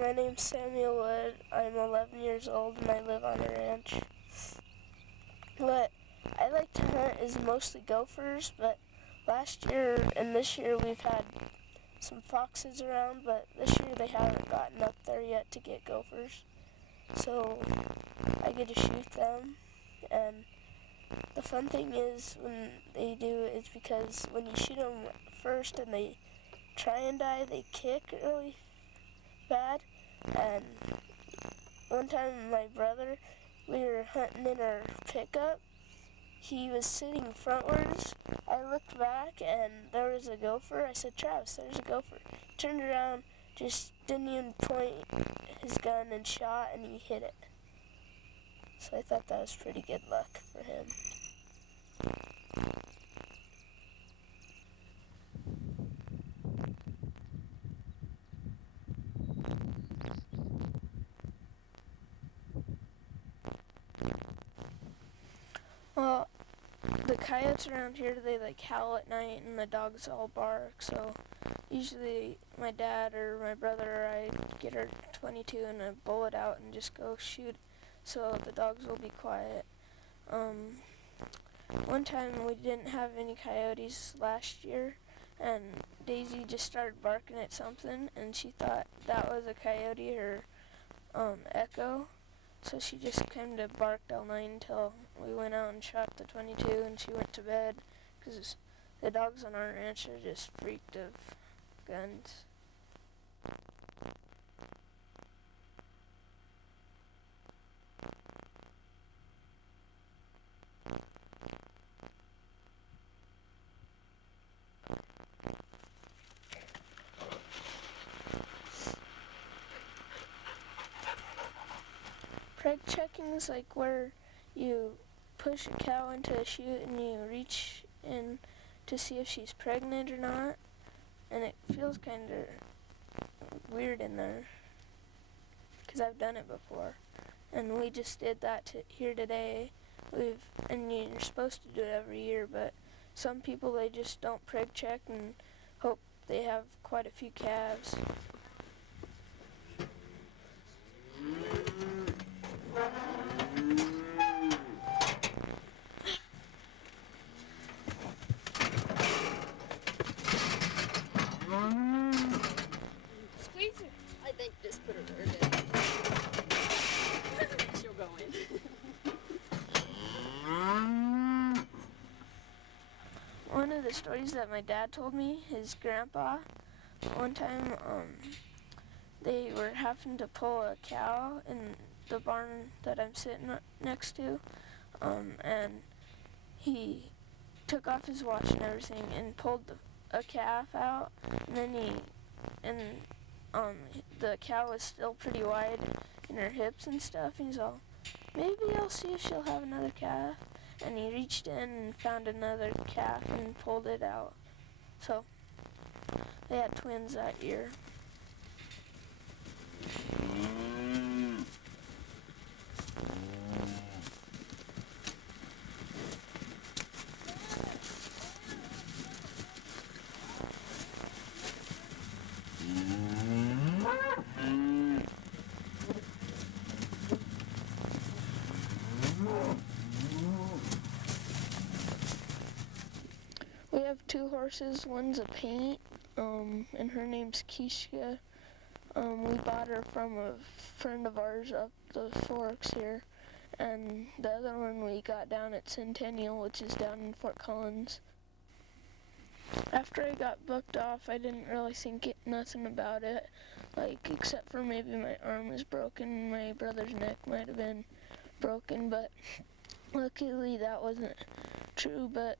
my name's Samuel Wood. I'm 11 years old and I live on a ranch. What I like to hunt is mostly gophers, but last year and this year we've had some foxes around, but this year they haven't gotten up there yet to get gophers. So I get to shoot them, and the fun thing is when they do is because when you shoot them first and they try and die, they kick really bad. And one time my brother, we were hunting in our pickup. He was sitting frontwards. I looked back and there was a gopher. I said, "Travis, there's a gopher." Turned around, just didn't even point his gun and shot, and he hit it. So I thought that was pretty good luck for him. Well, the coyotes around here, they like howl at night and the dogs all bark, so usually my dad or my brother or I get our 22 and a bullet out and just go shoot so the dogs will be quiet. One time we didn't have any coyotes last year, and Daisy just started barking at something and she thought that was a coyote or echo. So she just kind of barked all night until we went out and shot the 22 and she went to bed because the dogs on our ranch are just freaked of guns. Preg checking is like where you push a cow into a chute and you reach in to see if she's pregnant or not, and it feels kind of weird in there because I've done it before, and we just did that here today. And you're supposed to do it every year, but some people, they just don't preg check and hope they have quite a few calves. Squeeze her. I think just put her there. She'll go in. One of the stories that my dad told me, his grandpa, one time they were having to pull a cow in the barn that I'm sitting next to, and he took off his watch and everything and pulled a calf out, and then the cow was still pretty wide in her hips and stuff, and he's all, "Maybe I'll see if she'll have another calf." And he reached in and found another calf and pulled it out. So they had twins that year. We have two horses. One's a paint, and her name's Keisha. We bought her from a friend of ours up the Forks here. And the other one we got down at Centennial, which is down in Fort Collins. After I got booked off, I didn't really think nothing about it, except for maybe my arm was broken, my brother's neck might have been broken, but luckily that wasn't true. But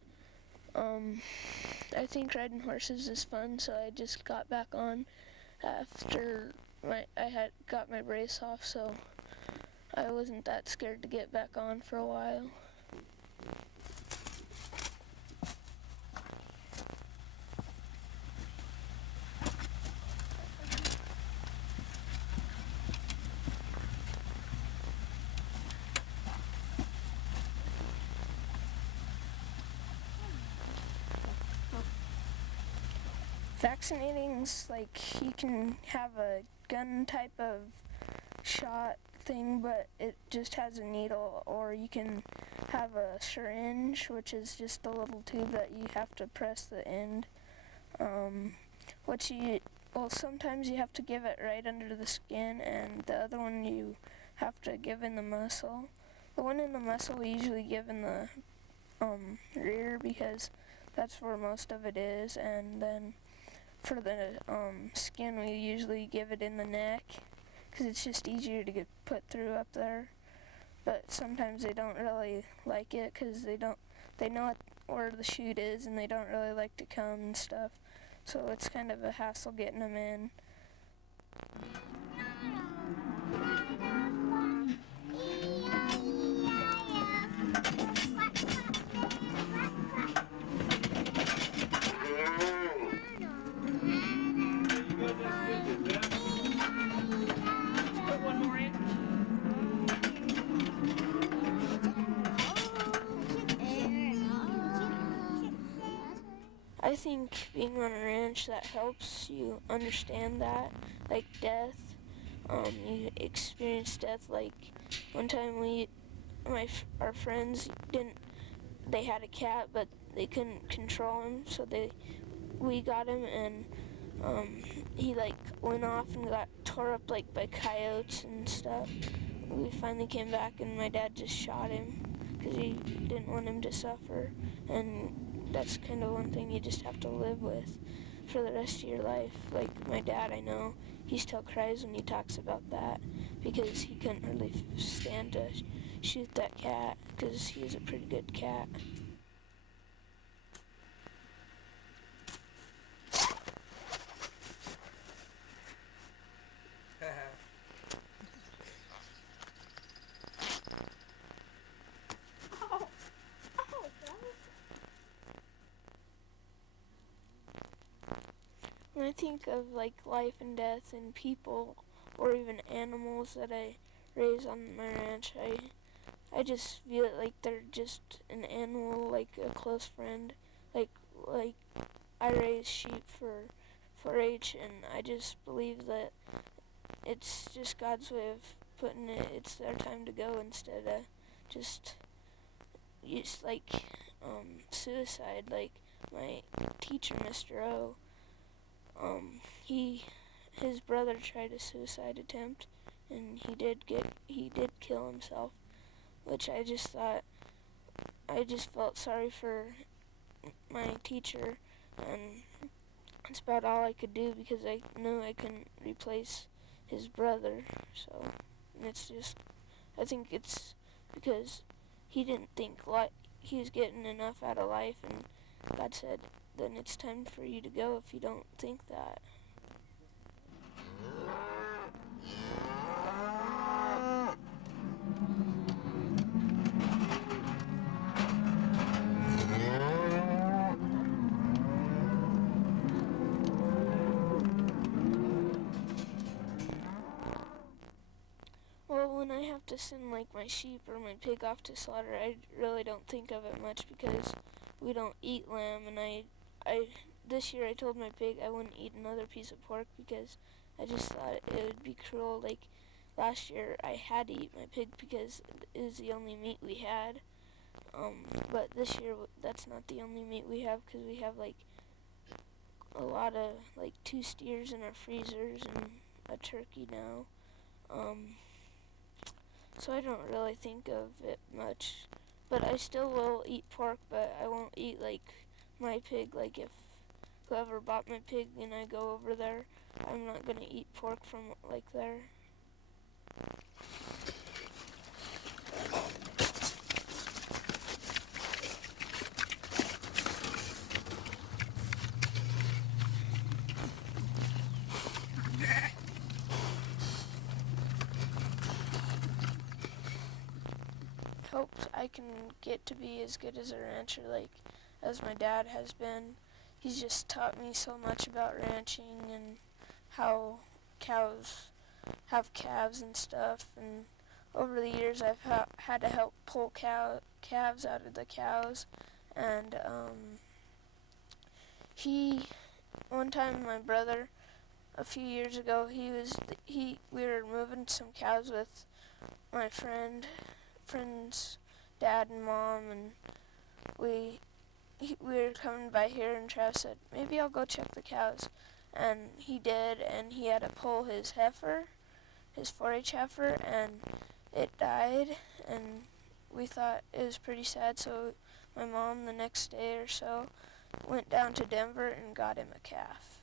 I think riding horses is fun, so I just got back on after I had got my brace off, so I wasn't that scared to get back on for a while. Vaccinating's like you can have a gun type of shot thing, but it just has a needle, or you can have a syringe, which is just a little tube that you have to press the end. Sometimes you have to give it right under the skin, and the other one you have to give in the muscle. The one in the muscle we usually give in the rear because that's where most of it is, and then for the skin we usually give it in the neck because it's just easier to get put through up there. But sometimes they don't really like it because they know where the shoot is and they don't really like to come and stuff. So it's kind of a hassle getting them in. I think being on a ranch, that helps you understand that, like death. You experience death. Like one time our friends they had a cat, but they couldn't control him, so we got him, and he like went off and got tore up like by coyotes and stuff. We finally came back, and my dad just shot him because he didn't want him to suffer, and that's kind of one thing you just have to live with for the rest of your life. Like my dad, I know, he still cries when he talks about that because he couldn't really stand to shoot that cat because he was a pretty good cat. When I think of like life and death and people or even animals that I raise on my ranch, I just view it like they're just an animal, like a close friend. Like I raise sheep for 4-H, and I just believe that it's just God's way of putting it's their time to go instead of just like suicide. Like my teacher, Mr. O, his brother tried a suicide attempt, and he did kill himself, which I just felt sorry for my teacher, and that's about all I could do because I knew I couldn't replace his brother. So I think it's because he didn't think he was getting enough out of life, and God said, then it's time for you to go if you don't think that. Well, when I have to send like my sheep or my pig off to slaughter, I really don't think of it much because we don't eat lamb, and this year I told my pig I wouldn't eat another piece of pork because I just thought it would be cruel. Like last year I had to eat my pig because it was the only meat we had. But this year that's not the only meat we have because we have like a lot of 2 steers in our freezers and a turkey now. So I don't really think of it much. But I still will eat pork, but I won't eat my pig. Like if whoever bought my pig and I go over there, I'm not gonna eat pork from there. Hope I can get to be as good as a rancher as my dad has been. He's just taught me so much about ranching and how cows have calves and stuff, and over the years I've had to help pull calves out of the cows, and one time my brother a few years ago. We were moving some cows with my friend's dad and mom, and we were coming by here, and Travis said, maybe I'll go check the cows. And he did, and he had to pull his heifer, his 4-H heifer, and it died, and we thought it was pretty sad, so my mom the next day or so went down to Denver and got him a calf.